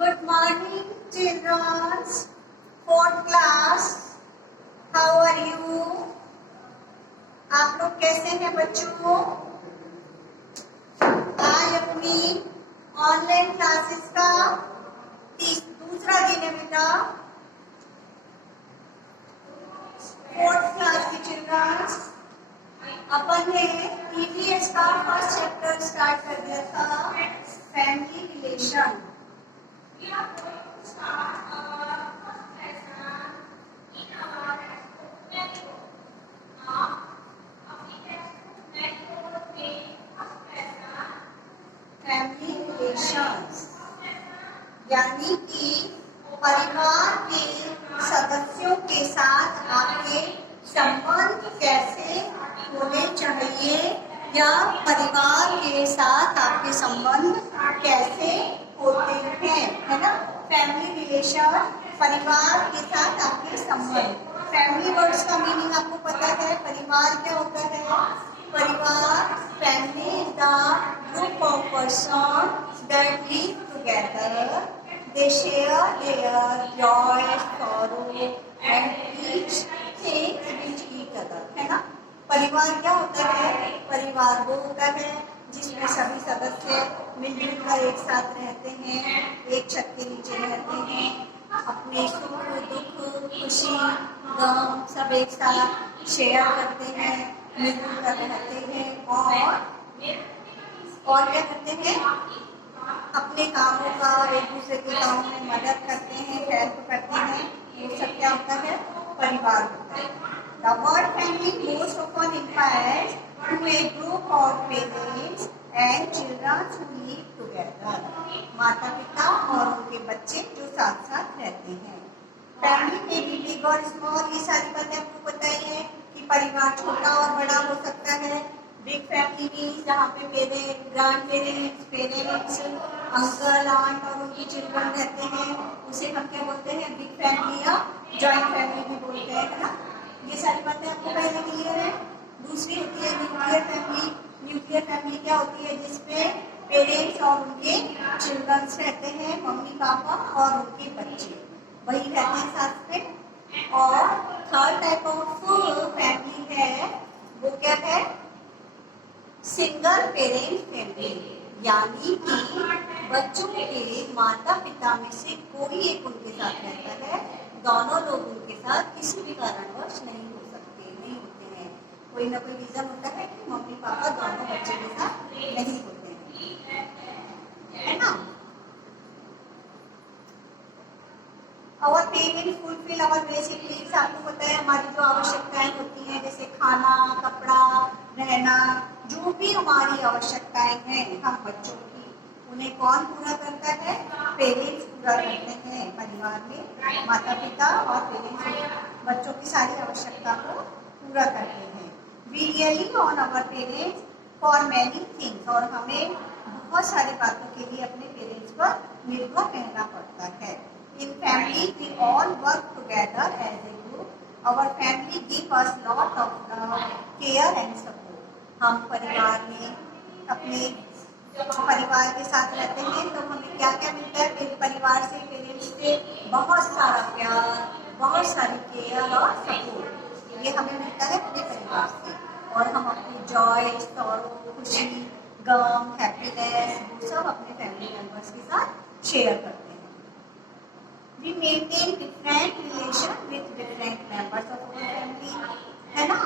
Good morning, children. Fourth class. How are you? आप लोग कैसे हैं बच्चों? आज अपनी ऑनलाइन क्लासेस का दूसरा दिन है बेटा। फोर्थ क्लास के चिल्ड्रन, अपन ने ईवीएस का फर्स्ट चैप्टर स्टार्ट कर दिया था, फैमिली रिलेशन। फैमिली रिलेशंस यानी कि परिवार के सदस्यों के साथ आपके संबंध कैसे होने चाहिए या परिवार के साथ आपके संबंध कैसे होते हैं, है ना। फैमिली रिलेशन, परिवार के साथ आपके संबंध। फैमिली वर्ड्स का मीनिंग आपको पता है। परिवार क्या होता है? परिवार, family is the group of person that live together, they share their Joy, sorrow and each things which each other, है ना। परिवार क्या होता है? परिवार वो होता है जिसमें सभी सदस्य मिलजुल कर एक साथ रहते हैं, एक छत के नीचे रहते हैं, अपने सुख दुख खुशी गम सब एक साथ शेयर करते हैं, मिलजुल कर रहते हैं और क्या करते हैं? अपने कामों का एक दूसरे के कामों में मदद करते हैं, हेल्प करते हैं। ये सब क्या होता है? परिवार होता है। The word family most often refers to a group of parents and children who live together. माता पिता और उनके बच्चे जो साथ साथ रहते हैं। फैमिली में भी बिग और स्मॉल, ये सारी बातें आपको पता ही है कि परिवार छोटा और बड़ा हो सकता है। बिग फैमिली में जहाँ पे parents, grand parents, uncle aunt और उनकी चिल्ड्रन रहते हैं, उसे हम क्या बोलते हैं? बिग फैमिली या जॉइंट फैमिली भी बोलते हैं, है ना। ये सारी बातें आपको पहले क्लियर है। दूसरी होती है न्यूक्लियर फैमिली। न्यूक्लियर फैमिली क्या होती है? जिसमें पेरेंट्स और उनके चिल्ड्रंस रहते हैं, मम्मी पापा और उनके बच्चे वही रहते हैं साथ में। और थर्ड टाइप ऑफ फैमिली है, वो क्या है? सिंगल पेरेंट फैमिली, यानी कि बच्चों के माता पिता में से कोई एक उनके साथ रहता है, दोनों लोग उनके साथ किसी भी कारणवश नहीं हो सकते, नहीं होते हैं। कोई ना कोई रीजन होता है कि मम्मी पापा दोनों बच्चे के साथ नहीं होते हैं, है ना। और parents fulfil our basic needs, आपको पता है हमारी जो आवश्यकताएं होती हैं, जैसे खाना, कपड़ा, रहना, जो भी हमारी आवश्यकताएं हैं हम बच्चों की, उन्हें कौन पूरा करता है? पेरेंट्स पूरा करते हैं। परिवार में माता पिता और पेरेंट्स बच्चों की सारी आवश्यकता को पूरा करते हैं। We really on our parents for many things, और हमें बहुत सारी बातों के लिए अपने पेरेंट्स पर निर्भर रहना पड़ता है। In family, we all work together as a group. Our family gives us lot of love, care and support. हम परिवार में अपने परिवार के साथ रहते हैं तो हमें क्या क्या मिलता है? परिवार से, पेरेंट्स से बहुत सारा प्यार, बहुत सारी केयर और सपोर्ट, ये हमें मिलता है अपने परिवार से। और हम अपनी जॉय, सॉरो, खुशी, गम, हैप्पीनेस, वो सब अपने फैमिली मेंबर्स के साथ शेयर करते हैं। We maintain different relation with different members of our family, है ना।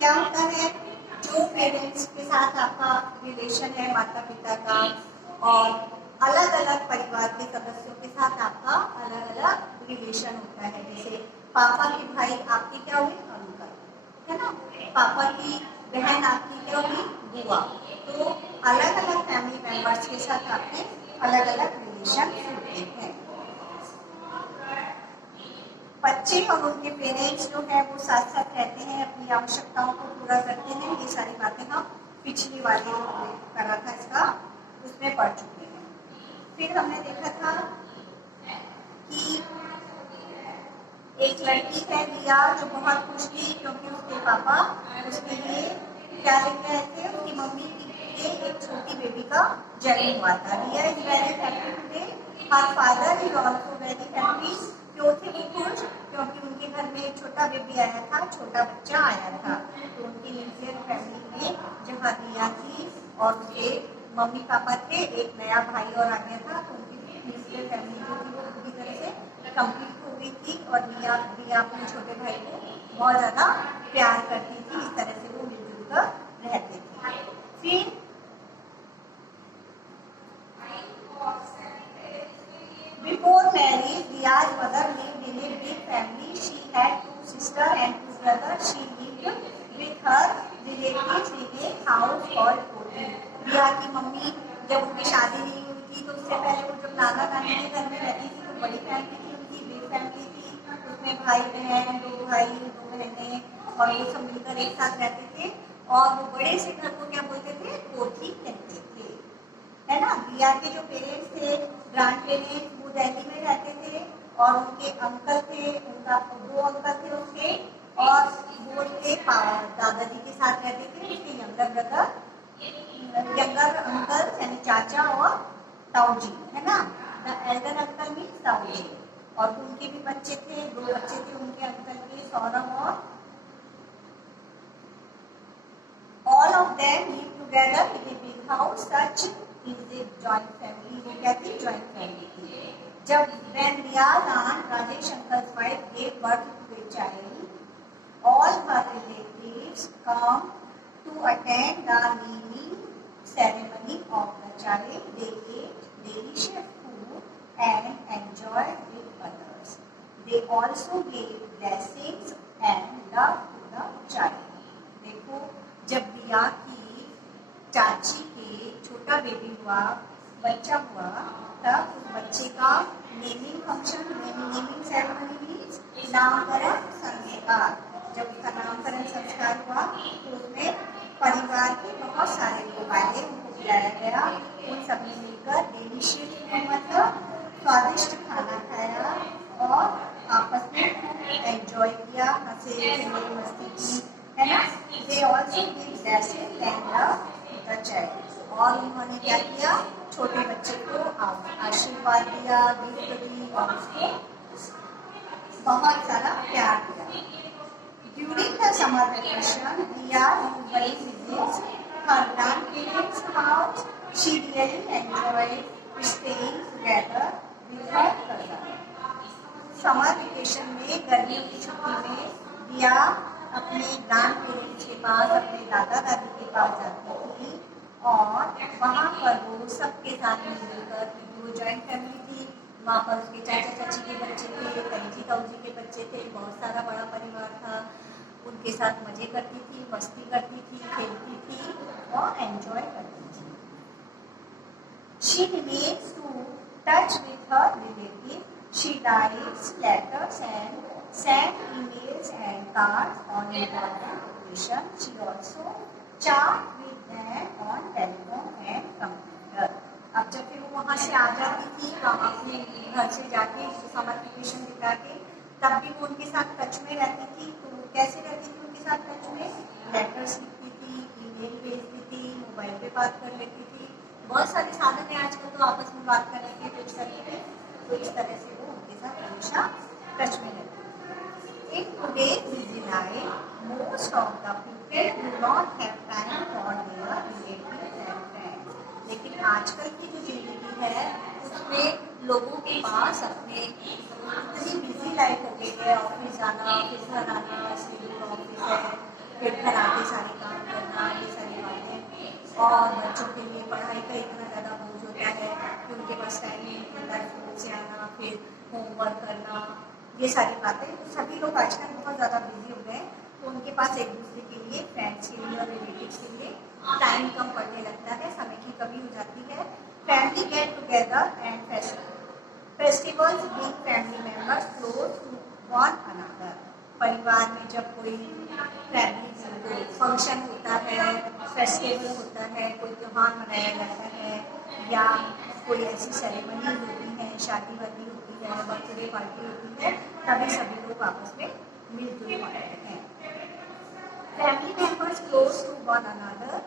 क्या होता है? जो पेरेंट्स के साथ आपका रिलेशन है माता पिता का, और अलग अलग परिवार के सदस्यों के साथ आपका अलग अलग रिलेशन होता है। जैसे पापा के भाई आपके क्या हुए? अंकल, है ना। पापा की बहन आपकी क्या हुई? बुआ। तो अलग अलग फैमिली मेंबर्स के साथ आपके अलग अलग रिलेशन होते हैं। बच्चे और उनके पेरेंट्स जो है वो साथ साथ रहते हैं, अपनी आवश्यकताओं को पूरा करते हैं। ये सारी बातें हम पिछली वाली करा था इसका, उसमें पढ़ चुके हैं। फिर हमने देखा था कि एक लड़की है रिया जो बहुत खुश थी क्योंकि उसके पापा उसके लिए क्या लेके आए थे? उसकी मम्मी के एक छोटी बेबी का जन्म हुआ था। Riya is very happy today her father is also very happy. क्यों थे वो खुश? क्योंकि उनके घर में एक छोटा बेबी आया था, छोटा बच्चा आया था। तो उनकी न्यूक्लियर फैमिली में जहाँ दिया थी और उनके मम्मी पापा थे, एक नया भाई और आ गया था, तो उनकी न्यूक्लियर फैमिली जो थी वो पूरी तरह से कंप्लीट हो गई थी। और दिया अपने छोटे भाई को बहुत ज़्यादा प्यार करती थी। इस तरह से वो मिलजुल कर रहते थे। फिर before marriage, Diya's mother lived in a big family. She had 2 sisters and 2 brothers. She lived with her relatives in a house called Koti. दिया की मम्मी जब उनकी शादी नहीं हुई थी तो उससे पहले वो जब नाना नानी के घर में रहती थी तो बड़ी फैमिली थी उनकी, बिग फैमिली थी। उसमें भाई बहन, 2 भाई 2 बहनें और वो सब मिलकर एक साथ रहते थे। और वो बड़े से घर को क्या बोलते थे? कोठी कहते थे, है ना। दिया के जो पेरेंट्स थे, ग्रैंड पेरेंट्स, वो दिल्ली में रहते थे और उनके अंकल थे, उनका 2 अंकल थे उसके, और वो उनके दादाजी के साथ रहते थे। उसके यंगर ब्रदर, यंगर अंकल यानी चाचा और ताऊ जी, है ना। द एल्डर अंकल मीन्स ताऊ जी। और उनके भी बच्चे थे, 2 बच्चे थे उनके अंकल के, सौरभ और all of them live together in a big house. Such is a joint family. वो क्या थी? joint family थी। जब when Riya's aunt Rajesh uncle's wife gave birth to a child, all her relatives come to attend the naming ceremony of the child. They ate delicious food and enjoyed with others. They also gave blessings and love to the child. देखो, जब दिया की चाची के छोटा baby हुआ, बच्चा हुआ, तब उस बच्चे का naming function, naming ceremony means नामकरण संस्कार। जब उसका नामकरण संस्कार हुआ तो उसमें परिवार के बहुत सारे लोग आए, उनको बुलाया गया। उन सब ने मिलकर डिलीशियस मतलब स्वादिष्ट खाना खाया और आपस में एंजॉय किया, हंसे खेले मस्ती की, है ना। They also give blessing and love to the child. और उन्होंने क्या किया? छोटे बच्चे को आशीर्वाद दिया, गिफ्ट दी और उसको बहुत सारा प्यार दिया। During the summer vacation, Diya usually visits her grandparents' house. She really enjoyed staying together with her cousin. Summer vacation में, गर्मियों की छुट्टी में दिया अपने ग्रैंड पेरेंट्स के पास, अपने दादा दादी के पास जाती थी और वहाँ पर वो सबके साथ मिलकर, क्योंकि वो जॉइंट फैमिली थी, वहाँ पर उसके चाचा चाची के बच्चे थे, करीजी ताऊ जी के बच्चे थे, बहुत सारा बड़ा परिवार था। उनके साथ मजे करती थी, मस्ती करती थी, खेलती थी और एंजॉय करती थी। She remains to touch with her relative. She writes letters and send emails and cards on important occasions. She also chats with them on telephone and computer. अब जब फिर वो वहाँ से आ जाती थी, अपने घर से जाके समर वेकेशन बिता के, तब भी वो उनके साथ टच में रहती थी। तो कैसे रहती थी उनके साथ टच में? लेटर्स लिखती थी, ईमेल भेजती थी, मोबाइल पे बात कर लेती थी। बहुत सारे साधन है आजकल तो आपस में बात करने के, कुछ करने के, तो इस तरह से वो उनके साथ हमेशा टच में रहती थी। In today's busy life, most of the people do not have time for their relatives and friends. लेकिन आजकल की जो जिंदगी है उसमें लोगों के पास अपने इतनी बिजी लाइफ हो गई है, ऑफिस जाना, फिर घर आना, शेड्यूल ऑफिस है, फिर घर आके सारे काम करना, ये सारी बातें, और बच्चों के लिए पढ़ाई का इतना ज़्यादा बोझ होता है कि उनके पास टाइम नहीं मिलता है स्कूल से आना, फिर होमवर्क करना, ये सारी बातें। तो सभी लोग आजकल बहुत ज़्यादा बिजी हो गए, तो उनके पास एक दूसरे के लिए, फ्रेंड्स के लिए और रिलेटिव्स के लिए टाइम कम पड़ने लगता है, समय की कमी हो जाती है। Family get together and festivals bring family members close to one another. परिवार में जब कोई फैमिली फंक्शन होता है, फेस्टिवल होता है, कोई त्यौहार मनाया जाता है या कोई ऐसी सेरेमनी होती है, शादी वादी होती है, बर्थडे पार्टी होती है, तभी सभी लोग आपस में मिलजुल पाते हैं। Family members close to one another,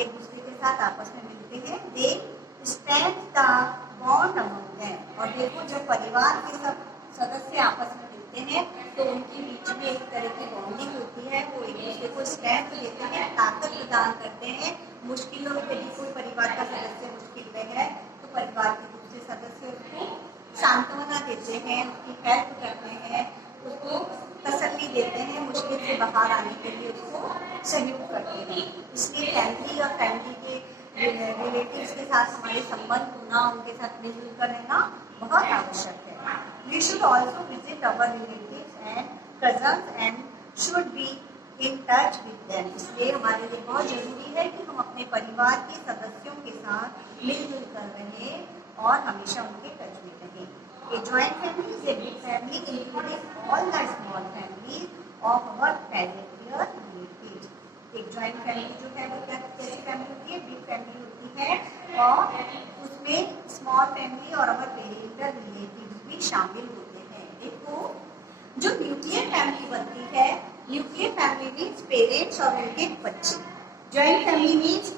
एक दूसरे के साथ आपस में मिलते हैं। They strength the bond among हैं। और देखो जब परिवार के सब सदस्य आपस में मिलते हैं तो उनके बीच में एक तरह की बॉन्डिंग होती है, वो एक दूसरे को स्ट्रेंथ देते हैं, ताकत प्रदान करते हैं। मुश्किलों में यदि कोई परिवार का सदस्य मुश्किल में है तो परिवार के दूसरे सदस्य उसको सांत्वना देते हैं, उसकी हेल्प करते हैं, उसको तसल्ली देते हैं, मुश्किल से बाहर आने के लिए उसको सहयोग करते हैं। इसलिए फैमिली और फैमिली के रिलेटिव्स के साथ हमारे संबंध होना, उनके साथ मिलजुल कर रहना बहुत आवश्यक है। We should also visit our relatives and cousins and should be in touch with them. इसलिए हमारे लिए बहुत जरूरी है कि हम अपने परिवार के सदस्यों के साथ मिलजुल कर रहें और हमेशा उनके टच में रहें। A joint family is a big family including all the small families of our parental relatives. एक जॉइंट फैमिली जो है वो कैसी फैमिली होती है? बिग फैमिली होती है और उसमें स्मॉल फैमिली और अवर पेरेंटल रिलेटिव्स भी शामिल होते हैं। देखो जो न्यूक्लियर फैमिली बनती है, न्यूक्लियर फैमिली मीन्स पेरेंट्स और उनके बच्चे। Joint family means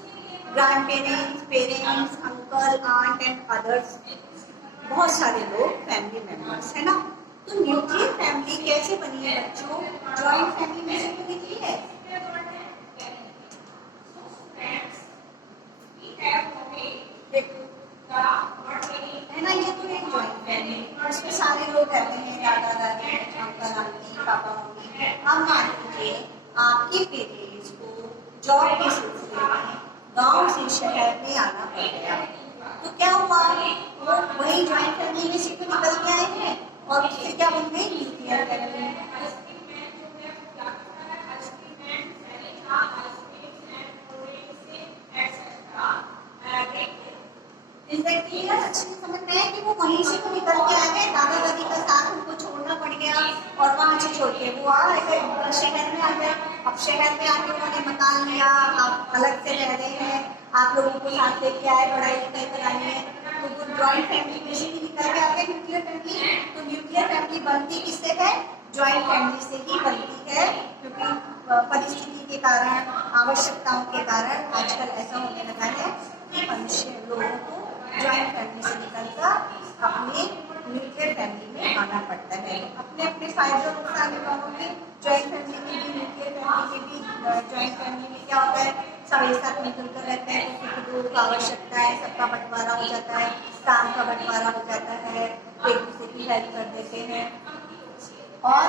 grand parents, parents, uncle, aunt and others, बहुत सारे लोग फैमिली मेंबर्स है ना। तो न्यूक्लियर फैमिली कैसे बनी है बच्चों? जॉइंट फैमिली में से तो निकली है। है ना, ये तो एक जॉइंट फैमिली, उसमें सारे लोग रहते हैं, दादा दादी, अंकल आंटी, पापा मम्मी। अब मान लीजिए आपके पेरेंट्स को जॉब के सिलसिले में गांव से शहर में आना पड़ गया, तो क्या हुआ? वो वही जॉइंट फैमिली में से तो निकल के आए हैं और उससे क्या बन गई? Nuclear family. अच्छी समझ में है कि वो वहीं से तो निकल के आ गए, दादा दादी का साथ उनको छोड़ना पड़ गया और वहां से छोड़ के वो आ गए शहर में आ गए। अब शहर में आके उन्होंने मकान लिया, आप अलग से रह रहे हैं, आप लोगों को साथ लेके आए, पढ़ाई लिखाई करानी है, तो वो जॉइंट फैमिली में से भी निकल के आ गए न्यूक्लियर फैमिली। तो न्यूक्लियर फैमिली बनती किससे है? जॉइंट फैमिली से ही बनती है, क्योंकि परिस्थिति के कारण, आवश्यकताओं के कारण आजकल ऐसा होने लगा है कि मनुष्य लोगों को जॉइंट फैमिली से निकलकर अपने न्यूक्लियर फैमिली में आना पड़ता है। अपने अपने फायदे और नुकसान होंगे। जॉइंट फैमिली में भी, न्यूक्लियर फैमिली में भी। जॉइंट फैमिली में क्या होता है? सब एक साथ मिलजुल कर रहते हैं, किसी को दुख आवश्यकता है, सबका बंटवारा हो जाता है, काम का बंटवारा हो जाता है, एक दूसरे की हेल्प कर देते हैं। और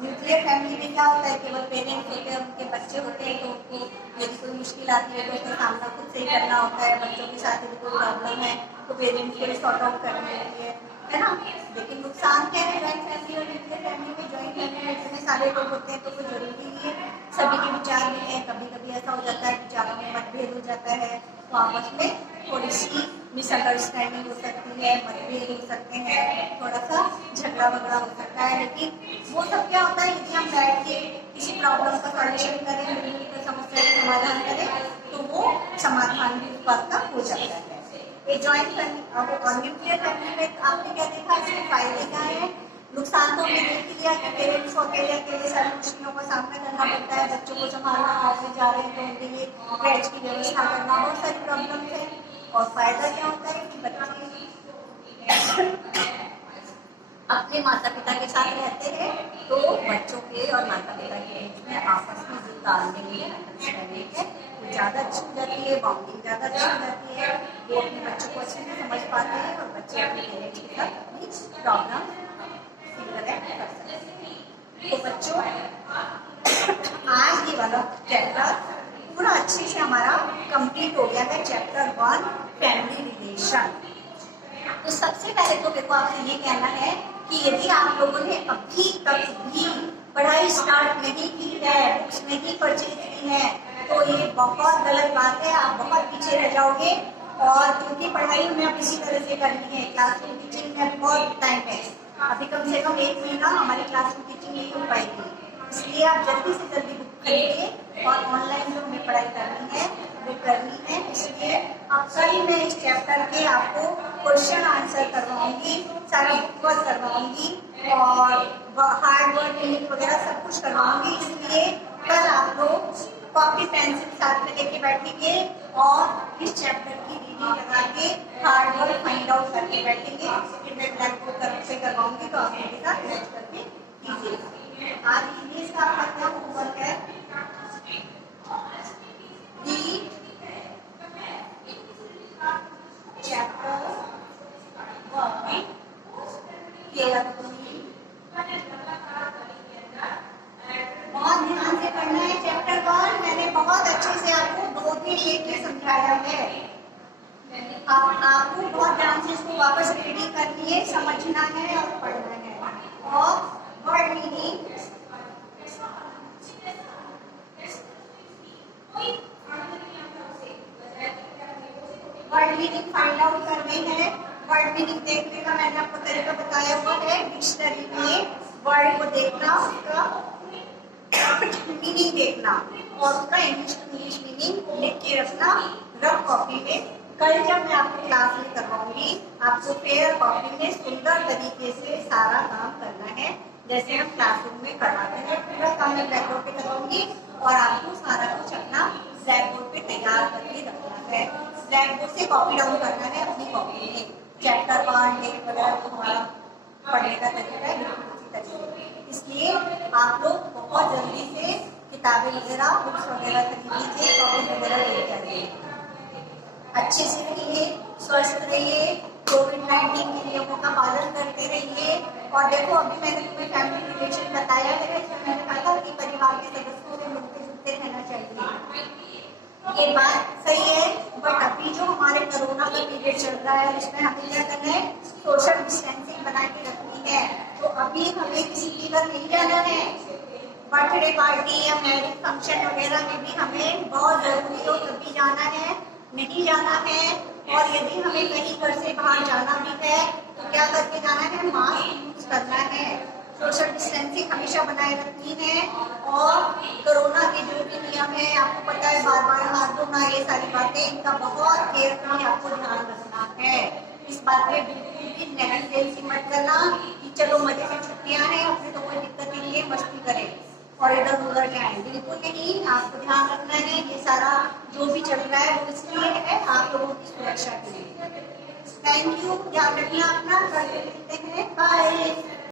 न्यूक्लियर फैमिली में क्या होता है? केवल पेरेंट्स होते हैं, उनके बच्चे होते हैं, तो उनको यदि कोई मुश्किल आती है तो उसका सामना खुद से ही करना होता है। बच्चों के साथ यदि कोई प्रॉब्लम है तो पेरेंट्स को सॉर्ट आउट करनी होती है ना। लेकिन नुकसान क्या है जॉइंट फैमिली और न्यूक्लियर फैमिली में? जॉइंट फैमिली में इतने सारे लोग होते हैं तो कोई जरूरी नहीं है सभी के विचार में है। कभी कभी ऐसा हो जाता है विचारों में मतभेद हो जाता है, तो आपस में थोड़ी सी मिसअंडरस्टैंडिंग हो सकती है, मतभेद हो सकते हैं, थोड़ा सा झगड़ा वगड़ा हो सकता है। लेकिन वो सब क्या होता है? यदि हम बैठ के किसी प्रॉब्लम का सॉल्यूशन करें, मिलकर समस्या का समाधान करें, तो वो समाधान भी उस बात का हो जाता है। ये जॉइंट फैमिली और न्यूक्लियर फैमिली में आपने क्या देखा? इसके फायदे क्या है? नुकसान तो हमने देख लिया कि पेरेंट्स को अकेले अकेले सारी मुश्किलों का सामना करना पड़ता है, बच्चों को संभालना, ऑफिस जा रहे हैं तो उनके लिए क्रेच की व्यवस्था करना, बहुत सारी प्रॉब्लम है। और फायदा क्या होता है कि बच्चे अपने माता पिता के साथ रहते हैं, तो बच्चों के और माता पिता के बीच में आपस में जो तालमेल है, अंडरस्टैंडिंग है, वो ज़्यादा अच्छी हो जाती है, बॉन्डिंग ज़्यादा अच्छी हो जाती है। वो अपने बच्चों को अच्छे से समझ पाते हैं और बच्चे अपने पेरेंट्स के साथ अपनी प्रॉब्लम इंटरेक्ट कर सकते हैं। तो बच्चों आज ये वाला चैप्टर पूरा अच्छे से हमारा कंप्लीट हो गया है। Chapter 1 family relation. तो सबसे पहले तो मेरे को आपसे ये कहना है कि यदि आप लोगों ने अभी तक भी पढ़ाई स्टार्ट नहीं की है, बुक्स नहीं परचेज की है, तो ये बहुत गलत बात है। आप बहुत पीछे रह जाओगे। और क्योंकि पढ़ाई हमें अब इसी तरह से करनी है, क्लासरूम टीचिंग में बहुत टाइम है, अभी कम से कम 1 महीना हमारी क्लासरूम टीचिंग नहीं हो पाएगी। इसलिए आप जल्दी से जल्दी बुक खरीदिए और ऑनलाइन जो हमें पढ़ाई करनी है वो करनी है। इसलिए अब कल मैं इस चैप्टर के आपको क्वेश्चन आंसर करवाऊंगी, सारा बुक वर्क करवाऊंगी और हार्ड वर्क यूनिट वगैरह सब कुछ करवाऊंगी। इसलिए कल आप लोग कॉपी पेंसिल साथ में लेके बैठेंगे और इस चैप्टर की रीडिंग लगा के हार्ड वर्क फाइंड आउट करके बैठेंगे। फिर मैं ब्लैक बोर्ड से करवाऊंगी तो आप मेरे साथ मैच करके कीजिएगा। आज इंग्लिश का आपका क्या होमवर्क है? रीड चैप्टर 1 केयरफुली, बहुत ध्यान से पढ़ना है चैप्टर 1। मैंने बहुत अच्छे से आपको 2 दिन लेके समझाया है। आपको बहुत ध्यान से इसको वापस रीडिंग करनी है, समझना है और पढ़ना है। और word meaning, word meaning find out करने हैं। वर्ड मीनिंग देखने का मैंने आपको तरीका बताया हुआ है। डिक्शनरी में वर्ड को देखना, उसका मीनिंग देखना और उसका इंग्लिश टू इंग्लिश मीनिंग लिख के रखना रफ कॉपी में। कल जब मैं आपको क्लास में करवाऊंगी, आपको फेयर कॉपी में सुंदर तरीके से सारा काम करना है, जैसे हम क्लासरूम में करवाते हैं। पूरा काम मैं ब्लैक बोर्ड पे करवाऊंगी और आपको सारा कुछ अपना ब्लैक बोर्ड पे तैयार करके रखना है। ब्लैक बोर्ड से कॉपी डाउन करना है अपनी कॉपी में। चैप्टर 1 डेट वगैरह हमारा पढ़ने का तरीका है बिल्कुल उसी तरीके। इसलिए आप लोग बहुत जल्दी से किताबें वगैरह, बुक्स वगैरह खरीद लीजिए, कॉपी वगैरह लेके आइए। अच्छे से रहिए, स्वस्थ रहिए, कोविड-19 के नियमों का पालन करते रहिए। और देखो, अभी मैंने तुम्हें फैमिली रिलेशन बताया है, इसमें मैंने कहा था कि परिवार के सदस्यों से मिलते जुलते रहना चाहिए। ये बात सही है, बट अभी जो हमारे कोरोना का पीरियड चल रहा है उसमें हमें क्या करना है? सोशल डिस्टेंसिंग बना के रखनी है। तो अभी हमें किसी के घर नहीं जाना है। बर्थडे पार्टी या मैरिज फंक्शन वगैरह में भी हमें बहुत जरूरी हो तभी जाना है, नहीं जाना है। और यदि हमें कहीं घर से बाहर जाना भी है तो क्या करके जाना है? मास्क यूज करना है, सोशल डिस्टेंसिंग हमेशा बनाए रखनी है। और कोरोना के जो भी नियम है, आपको पता है, बार बार हाथ धोना, ये सारी बातें, इनका बहुत केयरफुली आपको ध्यान रखना है। इस बात में बिल्कुल भी नेगलिजेंसी मत करना कि चलो मजे से छुट्टियां हैं, अपने तो कोई दिक्कत नहीं है, मस्ती करें और इधर उधर जाएं। बिल्कुल नहीं, आपको ध्यान रखना है। ये सारा जो भी चल रहा है वो इसलिए है आप लोगों की सुरक्षा के लिए। थैंक यू, ध्यान रखना अपना, कल मिलते हैं, बाय।